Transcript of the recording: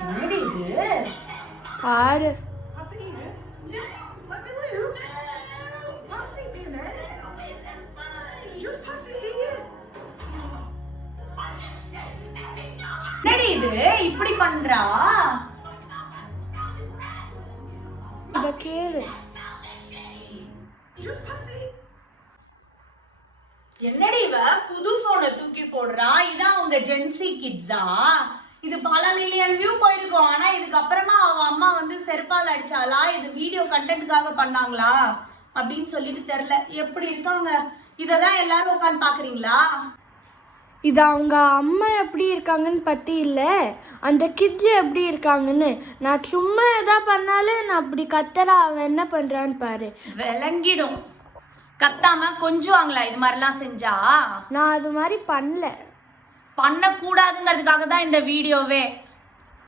என்னடி இது? ஆறு என்னடி இது இப்படி பண்றா? இத கேளு. என்னடி இவ புது போனை தூக்கி போடுறா? இதான் உங்க ஜென்சி கிட்ஸா? இது பல மில்லியன் வியூ போயிருக்கும். ஆனா இதுக்கப்புறமா அவ அம்மா வந்து செருப்பால் அடிச்சாலா, இது வீடியோ கண்டென்ட்காக பண்ணாங்களா அப்படின்னு சொல்லிட்டு தெரியல. எப்படி இருக்காங்க? இததான் எல்லாரும் உட்காந்து பாக்குறீங்களா? இது அவங்க அம்மா எப்படி இருக்காங்கன்னு பத்தி இல்லை, அந்த கிட்ஸ் எப்படி இருக்காங்கன்னு. நான் சும்மா எதா பண்ணாலே நான் அப்படி கத்துறா, அவன் என்ன பண்றான்னு பாரு. விளங்கிடும். கத்தாம கொஞ்சுவாங்களா இது மாதிரிலாம் செஞ்சா? நான் அது மாதிரி பண்ணல. பண்ணக்கூடாதுங்கிறதுக்காக தான் இந்த வீடியோவே.